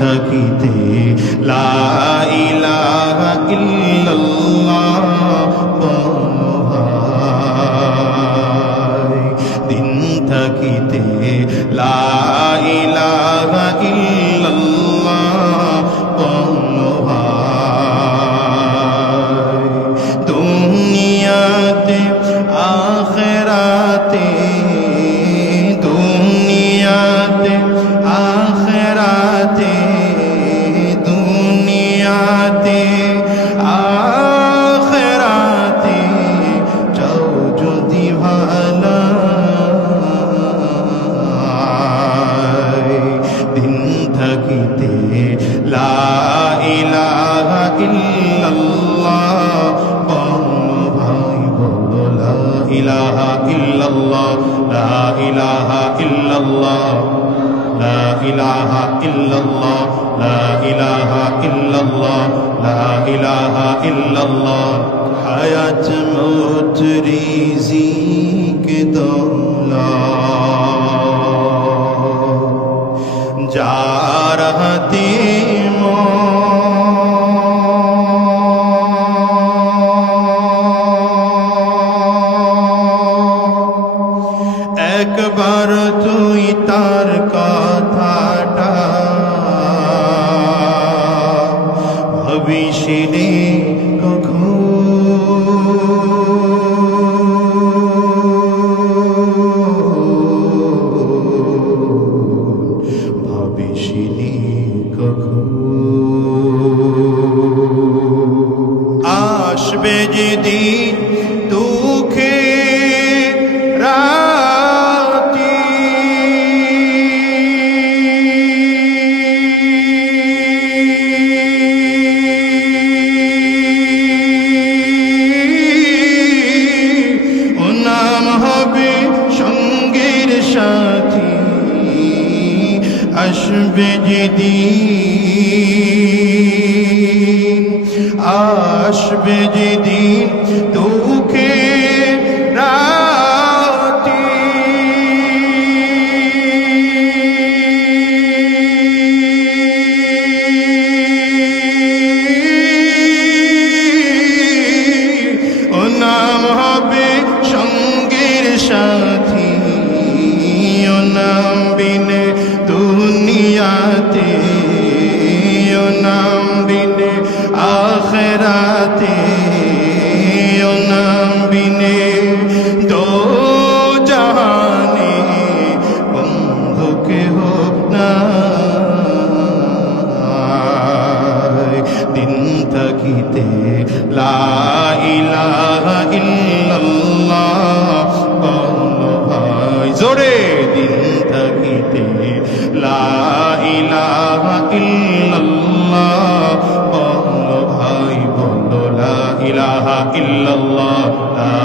থাকিতে লা ইলাহা ইল্লাল্লাহ বলো ভাই, দিন থাকিতে লা ইলাহা ইল্লাল্লাহ বলো ভাই, দুনিয়াতে আখিরাতে, দুনিয়াতে আখিরাতে, দুনিয়াতে আখিরাতে চাও যদি ভালাই, দিন থাকিতে লা ইলাহা ইল্লাল্লাহ বলো ভাই, বলো লা ইলাহা ইল্লাল্লাহ, লা ইলাহা ইল্লাল্লাহ, লা ইলাহা ইল্লাল্লাহ, লা ইলাহা ইল্লাল্লাহ, লা ইলাহা ইল্লাল্লাহ। হায়াত মৌত রিজিক দৌলত যার হাতে একবার তুই তার কথাটা ভবিষ্যতে কখন ভবিষ্যতে কখন আসবে যেদিন দুঃখে রাতি, ও নাম হবে সঙ্গের সাথী, আসবে যেদিন, আসবে যেদিন দুঃখে রাতি, ও নাম হবে সঙ্গের সাথী, ও নাম বিনে দুনিয়াতে, ও নাম বিনে আখিরাতে, ও নাম বিনে দো জাহানে বন্ধু কেহ নাই, দিন থাকিতে লা ইলাহা ইল্লাল্লাহ বলো ভাই, জোরে, দিন থাকিতে লা ইলাহা ইল্লাল্লাহ বলো ভাই, বলো লা ইলাহা ইল্লাল্লাহ, লা